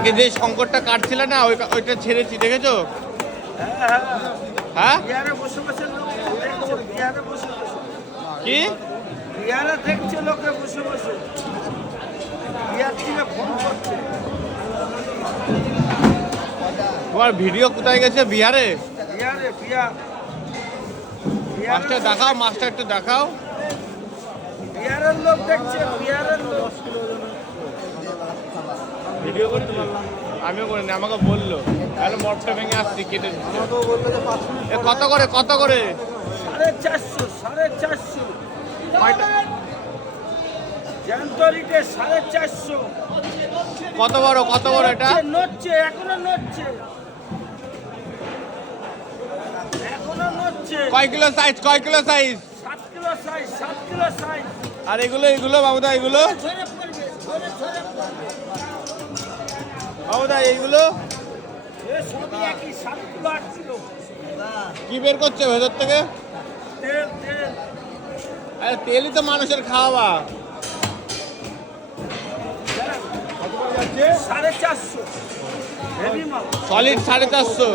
আগে যে শঙ্করটা কাটছিল না ওই ওইটা ছেড়েছি দেখেছ? হ্যাঁ? বিহারে বসে বসে লোক দেখছে বিহারে বসে বসে। কি? বিহারে দেখছে লোকে বসে বসে। বিহার থেকে ফোন করছে। তোমার ভিডিও কোথায় গেছে? বিহারে বিহারে। বিহার মাস্টার দেখাও মাস্টার একটু দেখাও। বিহারের লোক দেখছে বিহারের লোক। ভিডিও করে আমিও করে নি আমাকে বলল। তাহলে মঠটা ভেঙে আসছি কেটে এ কত করে কত করে? সাড়ে চারশো সাড়ে চারশো। জ্যান্তরিতে সাড়ে চারশো। কত বড় কত বড় এটা? নড়ছে এখনও নড়ছে। এখনও নড়ছে। কয় কিলো সাইজ কয় কিলো সাইজ সাত কিলো সাইজ সাত কিলো সাইজ আর এগুলো এগুলো বাবুদা এগুলো? বাবুদা এইগুলো? কি বের করছে ভেতর থেকে? আরে তেলই তো মানুষের খাওয়া। সাড়ে চারশো। সলিড সাড়ে চারশো।